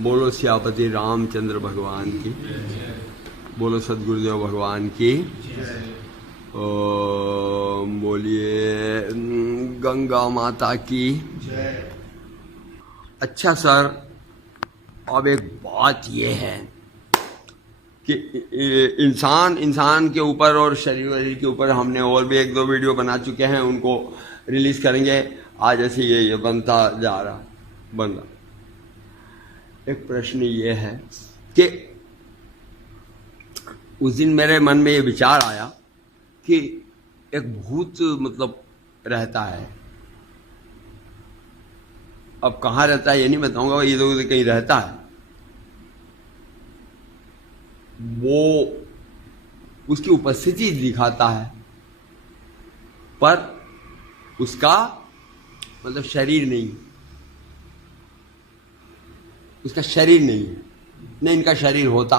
बोलो सियापति रामचंद्र भगवान की, बोलो सदगुरुदेव भगवान की, बोलिए गंगा माता की। अच्छा सर, अब एक बात ये है कि इंसान के ऊपर और शरीर के ऊपर हमने और भी एक दो वीडियो बना चुके हैं, उनको रिलीज करेंगे। आज ऐसे ये बनता जा रहा बन रहा। एक प्रश्न ये है कि उस दिन मेरे मन में ये विचार आया कि एक भूत मतलब रहता है। अब कहाँ रहता है ये नहीं बताऊंगा, ये तो कहीं रहता है। वो उसकी उपस्थिति दिखाता है पर उसका मतलब शरीर नहीं, उसका शरीर नहीं है, न इनका शरीर होता।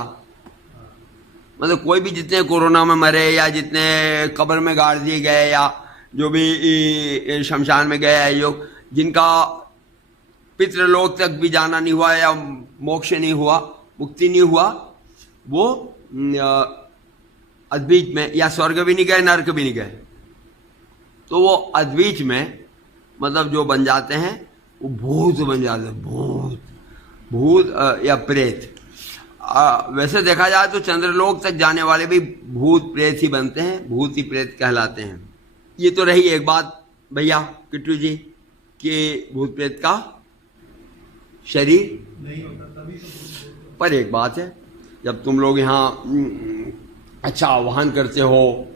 मतलब कोई भी जितने कोरोना में मरे या जितने कब्र में गाड़ दिए गए या जो भी शमशान में गए हैं, जो जिनका पितृलोक तक भी जाना नहीं हुआ या मोक्ष नहीं हुआ, मुक्ति नहीं हुआ, वो अद्वैत में या स्वर्ग भी नहीं गए नरक भी नहीं गए, तो वो अद्वैत में मतलब जो बन जाते हैं वो भूत बन जाते हैं। भूत या प्रेत। वैसे देखा जाए तो चंद्रलोक तक जाने वाले भी भूत प्रेत ही बनते हैं, भूत ही प्रेत कहलाते हैं। ये तो रही एक बात भैया किट्टू जी कि भूत प्रेत का शरीर नहीं होता, तभी तो। पर एक बात है, जब तुम लोग यहाँ अच्छा आह्वान करते हो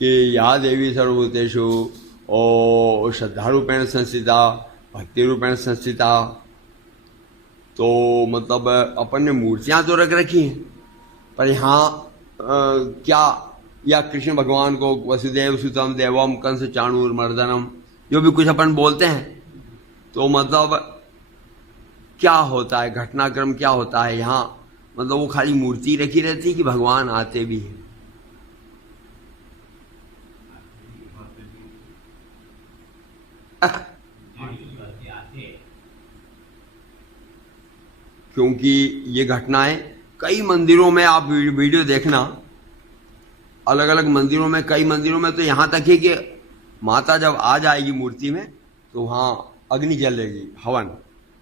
कि या देवी सर्वभूतेषु ओ श्रद्धा रूपेण संस्थिता भक्ति रूपेण संस्थिता, तो मतलब अपन ने मूर्तियां तो रख रखी हैं, पर यहाँ क्या या कृष्ण भगवान को वसुदेव सुतम देवम कंस चाणूर मर्दनम जो भी कुछ अपन बोलते हैं, तो मतलब क्या होता है, घटनाक्रम क्या होता है यहाँ? मतलब वो खाली मूर्ति रखी रहती है कि भगवान आते भी हैं? क्योंकि ये घटनाएं कई मंदिरों में आप वीडियो देखना, अलग अलग मंदिरों में, कई मंदिरों में तो यहाँ तक है कि माता जब आ जाएगी मूर्ति में तो वहाँ अग्नि जलेगी, हवन।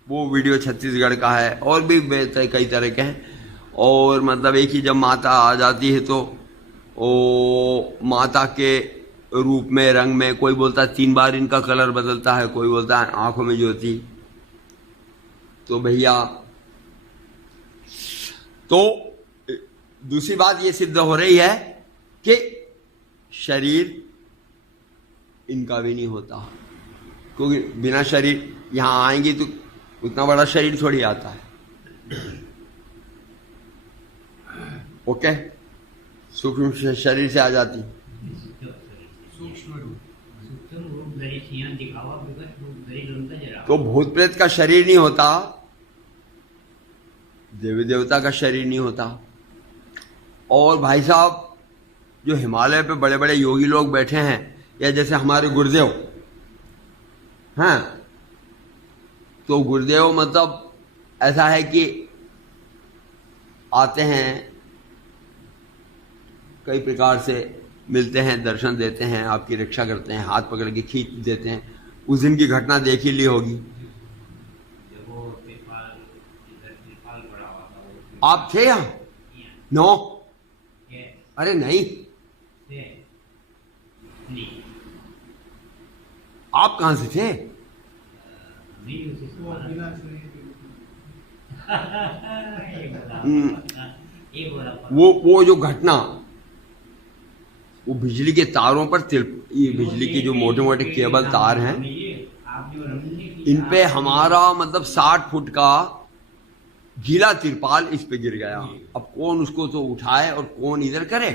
वो वीडियो छत्तीसगढ़ का है और भी कई तरह के हैं। और मतलब एक ही जब माता आ जाती है तो ओ माता के रूप में, रंग में, कोई बोलता है 3 बार इनका कलर बदलता है, कोई बोलता है आंखों में ज्योति। तो भैया, तो दूसरी बात ये सिद्ध हो रही है कि शरीर इनका भी नहीं होता, क्योंकि बिना शरीर यहां आएंगी तो उतना बड़ा शरीर थोड़ी आता है। ओके, सूक्ष्म शरीर से आ जाती, तो भूत प्रेत का शरीर नहीं होता, देवी देवता का शरीर नहीं होता। और भाई साहब, जो हिमालय पे बड़े बड़े योगी लोग बैठे हैं, या जैसे हमारे गुरुदेव हैं, तो गुरुदेव मतलब ऐसा है कि आते हैं, कई प्रकार से मिलते हैं, दर्शन देते हैं, आपकी रक्षा करते हैं, हाथ पकड़ के खींच देते हैं। उस दिन की घटना देख ही ली होगी। आप थे यहाँ? नो, अरे नहीं, आप कहां से थे? वो जो घटना, वो बिजली के तारों पर ये बिजली के जो मोटे मोटे केबल तार हैं, इन पे हमारा मतलब 60 फुट का गीला तिरपाल इस पे गिर गया। अब कौन उसको तो उठाए और कौन इधर करे?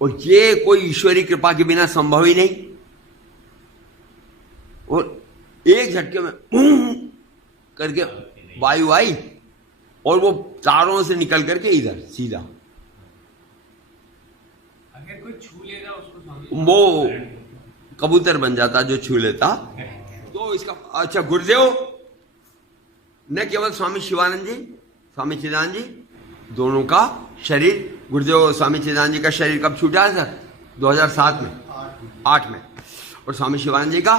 और ये कोई ईश्वरी कृपा के बिना संभव ही नहीं। और एक झटके में करके वायु आई और वो तारों से निकल करके इधर सीधा। अगर कोई छू लेगा उसको, वो कबूतर बन जाता जो छू लेता। तो तो इसका अच्छा, गुरुदेव न केवल स्वामी शिवानंद जी, स्वामी चिदानंद जी, दोनों का शरीर, गुरुदेव स्वामी चिदानंद जी का शरीर कब छूटा है सर? 2007 में, 8 में। और स्वामी शिवानंद जी का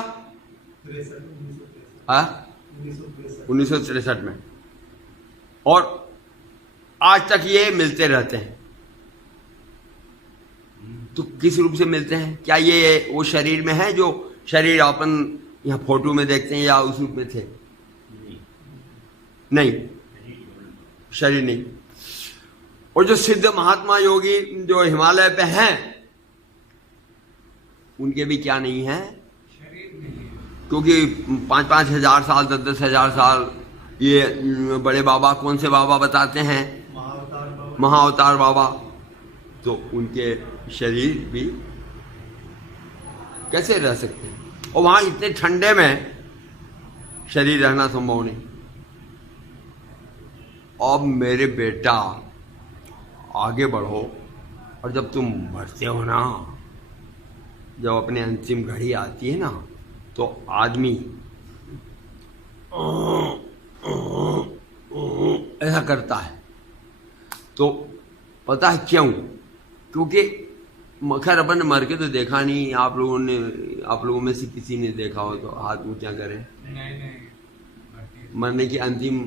1963 में। और आज तक ये मिलते रहते हैं। तो किस रूप से मिलते हैं? क्या ये वो शरीर में है जो शरीर अपन यहाँ फोटो में देखते हैं, या उस रूप में थे? नहीं, शरीर नहीं। और जो सिद्ध महात्मा योगी जो हिमालय पे हैं, उनके भी क्या नहीं है? क्योंकि 5-5 हजार साल, 10-10 हजार साल ये बड़े बाबा, कौन से बाबा बताते हैं? महाअवतार बाबा। तो उनके शरीर भी कैसे रह सकते हैं? और वहां इतने ठंडे में शरीर रहना संभव नहीं। अब मेरे बेटा आगे बढ़ो, और जब तुम मरते हो ना, जब अपने अंतिम घड़ी आती है ना, तो आदमी ऐसा करता है। तो पता है क्यों? क्योंकि खैर अपन ने मर के तो देखा नहीं, आप लोगों में से किसी ने देखा हो तो हाथ ऊंचा करें। मरने की अंतिम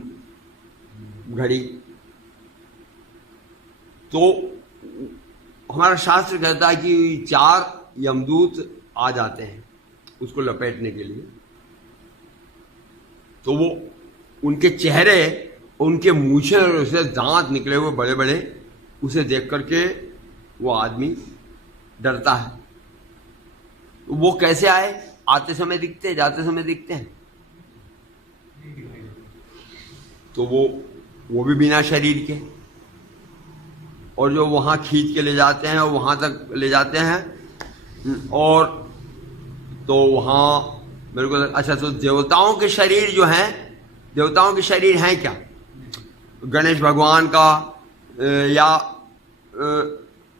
घड़ी तो हमारा शास्त्र कहता है कि 4 यमदूत आ जाते हैं उसको लपेटने के लिए। तो वो उनके चेहरे, उनके मूछें और उसे दांत निकले हुए बड़े बड़े, उसे देख करके वो आदमी डरता है। वो कैसे आए? आते समय दिखते हैं, जाते समय दिखते हैं। तो वो भी बिना शरीर के। और जो वहां खींच के ले जाते हैं, वहां तक ले जाते हैं। और तो वहां मेरे को अच्छा, तो देवताओं के शरीर जो हैं, देवताओं के शरीर हैं क्या? गणेश भगवान का या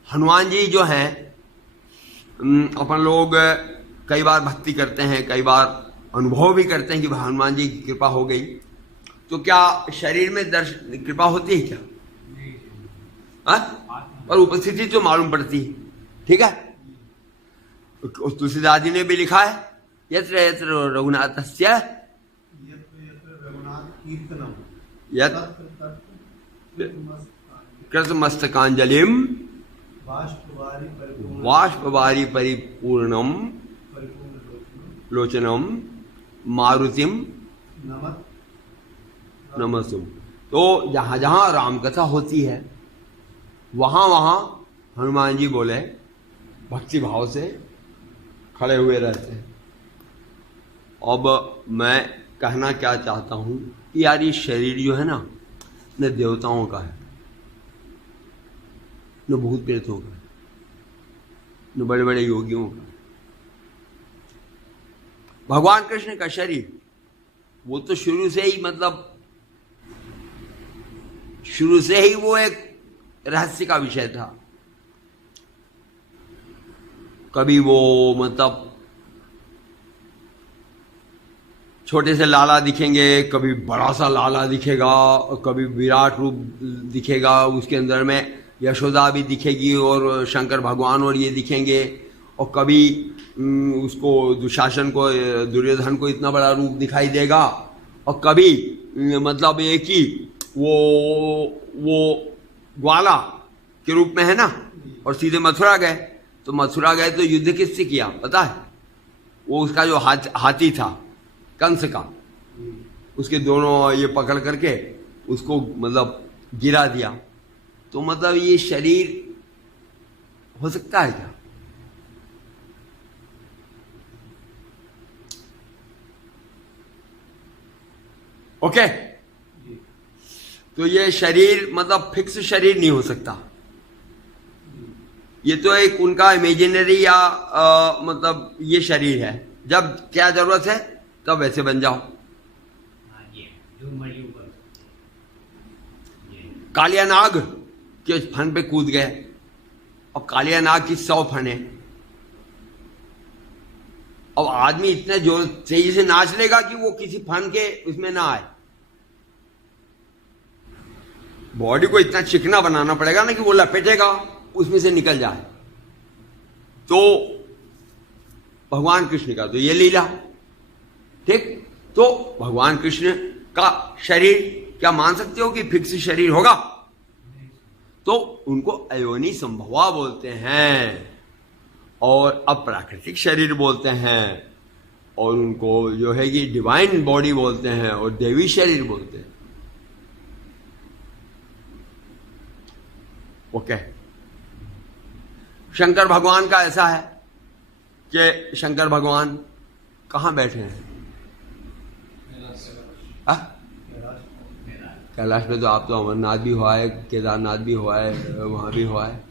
हनुमान जी जो हैं, अपन लोग कई बार भक्ति करते हैं, कई बार अनुभव भी करते हैं कि हनुमान जी की कृपा हो गई। तो क्या शरीर में कृपा होती है क्या? पर उपस्थिति तो मालूम पड़ती है। ठीक है, तुलसीदास जी ने भी लिखा है, यत्र यत्र रघुनाथस्य कृतमस्तकांजलिम बाष्पवारी परिपूर्णम लोचनम मारुतिम नमस्तुम। तो जहां जहां रामकथा होती है, वहां वहां हनुमान जी बोले भक्ति भाव से खड़े हुए रहते हैं। अब मैं कहना क्या चाहता हूं कि यार, ये शरीर जो है ना, न देवताओं का है, न भूत प्रेतों का, न बड़े बड़े योगियों का। भगवान कृष्ण का शरीर वो तो शुरू से ही, मतलब शुरू से ही वो एक रहस्य का विषय था। कभी वो मतलब छोटे से लाला दिखेंगे, कभी बड़ा सा लाला दिखेगा, और कभी विराट रूप दिखेगा, उसके अंदर में यशोदा भी दिखेगी और शंकर भगवान और ये दिखेंगे। और कभी उसको दुशासन को, दुर्योधन को इतना बड़ा रूप दिखाई देगा। और कभी मतलब एक ही वो ग्वाला के रूप में है ना, और सीधे मथुरा गए। तो मथुरा गए तो युद्ध किससे किया पता है? वो उसका जो हाथी था कंस का, उसके दोनों ये पकड़ करके उसको मतलब गिरा दिया। तो मतलब ये शरीर हो सकता है क्या? ओके, तो ये शरीर मतलब फिक्स शरीर नहीं हो सकता। ये तो एक उनका इमेजिनरी या मतलब ये शरीर है। जब क्या जरूरत है तब वैसे बन जाओ। कालिया नाग के फन पे कूद गए, और कालिया नाग की 100 फन है। अब आदमी इतने जोर तेजी से नाच लेगा कि वो किसी फन के उसमें ना आए। बॉडी को इतना चिकना बनाना पड़ेगा ना कि वो लपेटेगा उसमें से निकल जाए। तो भगवान कृष्ण का तो ये लीला, ठीक। तो भगवान कृष्ण का शरीर क्या मान सकते हो कि फिक्स शरीर होगा? तो उनको अयोनि संभवा बोलते हैं और अप्राकृतिक शरीर बोलते हैं, और उनको जो है कि डिवाइन बॉडी बोलते हैं और देवी शरीर बोलते हैं। ओके। शंकर भगवान का ऐसा है कि शंकर भगवान कहां बैठे हैं? कैलाश में तो आप तो अमरनाथ भी हुआ है, केदारनाथ भी हुआ है, वहां भी हुआ है।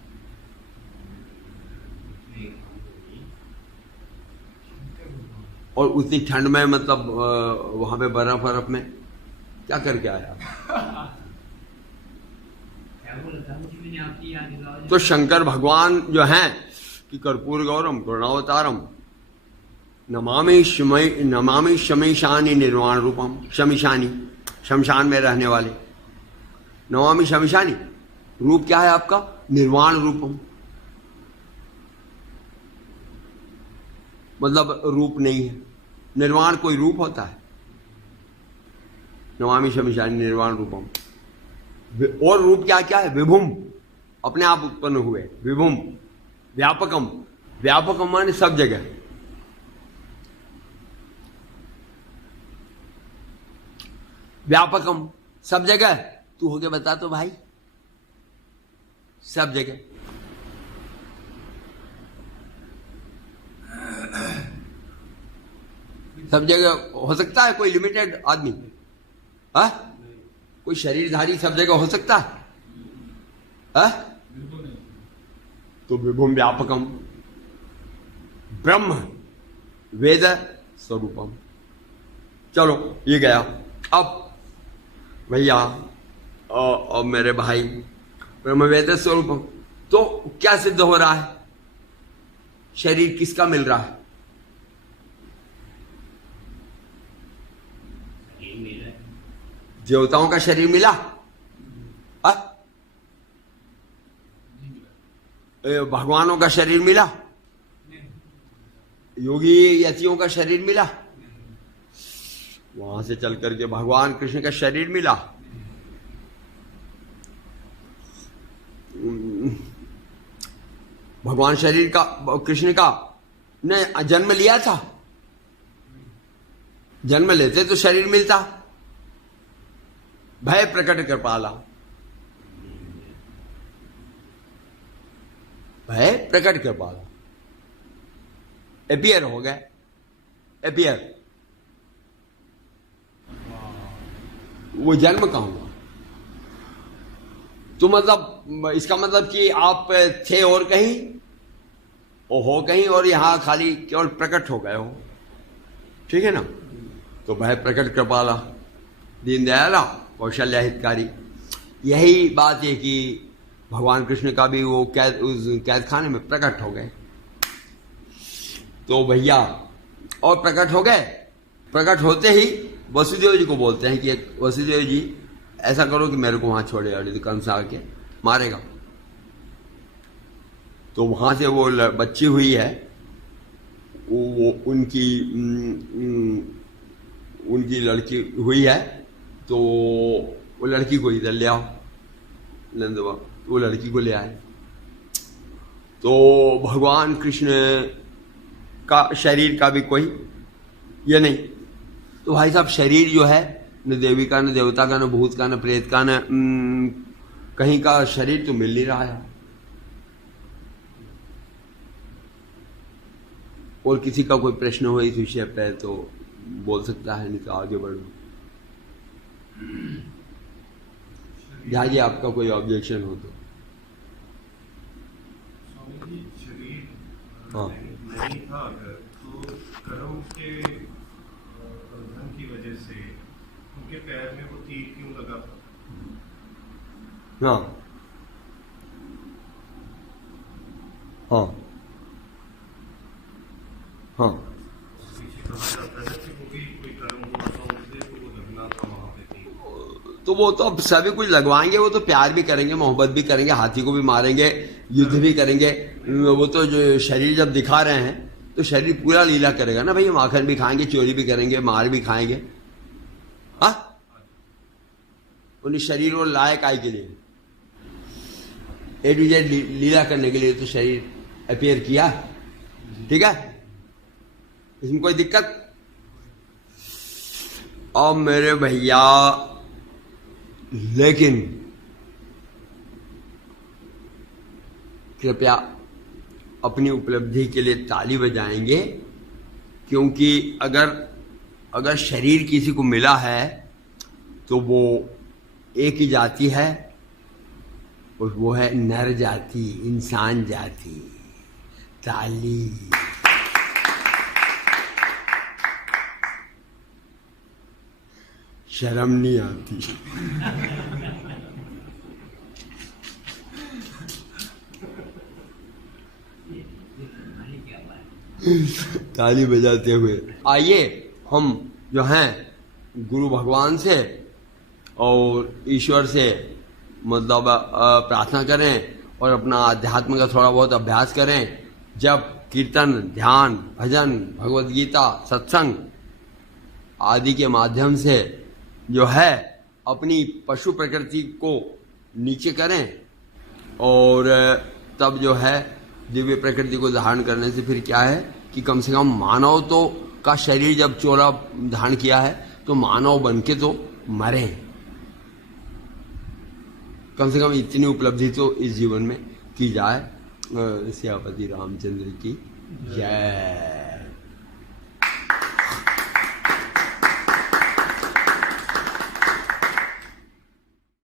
और उतनी ठंड में मतलब वहां पे बर्फ में क्या करके आया? तो शंकर भगवान जो हैं कि कर्पूर गौरम करुणावतारम नमामि शमीशानी निर्वाण रूपम, शमीशानी शमशान में रहने वाले, नमामि शमीशानी रूप क्या है आपका? निर्वाण रूपम, मतलब रूप नहीं है। निर्वाण कोई रूप होता है? नमामि शमीशानी निर्वाण रूपम। और रूप क्या क्या है? विभुम, अपने आप उत्पन्न हुए। विभुम, व्यापकम, व्यापकम माने सब जगह। व्यापकम सब जगह। तू होके बता तो भाई, सब जगह। सब जगह हो सकता है? कोई लिमिटेड आदमी? हा? कोई शरीरधारी सब जगह हो सकता है? हा? तो विभुम व्यापकम ब्रह्म वेद स्वरूपम। चलो ये गया। अब भैया और मेरे भाई, ब्रह्म वेद स्वरूपम, तो क्या सिद्ध हो रहा है? शरीर किसका मिल रहा है? देवताओं का शरीर मिला? भगवानों का शरीर मिला? योगी यतियों का शरीर मिला? वहां से चल करके भगवान कृष्ण का शरीर मिला। भगवान शरीर का कृष्ण का ने जन्म लिया था? जन्म लेते तो शरीर मिलता। भय प्रकट कर पाला, भय प्रकट कर पाला, एपियर हो गए। एपियर वो जन्म कहां हुआ? तो मतलब इसका मतलब कि आप थे और कहीं और हो कहीं, और यहां खाली केवल प्रकट हो गए हो, ठीक है ना? तो भय प्रकट कर पाला, दीनदयाला कौशल्या हितकारी। यही बात है कि भगवान कृष्ण का भी वो उस कैद खाने में प्रकट हो गए। तो भैया और प्रकट हो गए। प्रकट होते ही वसुदेव जी को बोलते हैं कि वसुदेव जी ऐसा करो कि मेरे को वहां छोड़े, तो कंस आके मारेगा। तो वहां से वो बच्ची हुई है, वो उनकी लड़की हुई है, तो वो लड़की को इधर ले आओ। नंद वो लड़की को ले आए। तो भगवान कृष्ण का शरीर का भी कोई ये नहीं। तो भाई साहब शरीर जो है, न देवी का, न देवता का, न भूत का, न प्रेत का, न कहीं का शरीर तो मिल नहीं रहा है। और किसी का कोई प्रश्न हो इस विषय पे तो बोल सकता है, नहीं तो आगे बढ़ो। जी आपका कोई ऑब्जेक्शन हो तो। हाँ, नहीं था अगर, तो कर्म के बंधन की वजह से उनके पैर में वो तीर क्यों लगा था? हाँ, हाँ, हाँ। तो वो तो अब सभी कुछ लगवाएंगे, वो तो प्यार भी करेंगे, मोहब्बत भी करेंगे, हाथी को भी मारेंगे, युद्ध भी करेंगे। वो तो जो शरीर जब दिखा रहे हैं तो शरीर पूरा लीला करेगा ना भाई, माखन भी खाएंगे, चोरी भी करेंगे, मार भी खाएंगे। हाँ, उन्हें शरीर और लायक आय के लिए ए टू जेड लीला करने के लिए तो शरीर अपीयर किया, ठीक है, इसमें कोई दिक्कत। अब मेरे भैया लेकिन कृपया अपनी उपलब्धि के लिए ताली बजाएंगे, क्योंकि अगर शरीर किसी को मिला है तो वो एक ही जाति है, और वो है नर जाति, इंसान जाति। ताली। शर्म नहीं आती। ताली बजाते हुए आइए हम जो हैं गुरु भगवान से और ईश्वर से मतलब प्रार्थना करें और अपना अध्यात्म का थोड़ा बहुत अभ्यास करें। जब कीर्तन, ध्यान, भजन, भगवद गीता, सत्संग आदि के माध्यम से जो है अपनी पशु प्रकृति को नीचे करें, और तब जो है दिव्य प्रकृति को धारण करने से फिर क्या है कि कम से कम मानव तो का शरीर जब चोला धारण किया है तो मानव बन के तो मरे। कम से कम इतनी उपलब्धि तो इस जीवन में की जाए। सियापति रामचंद्र की जय।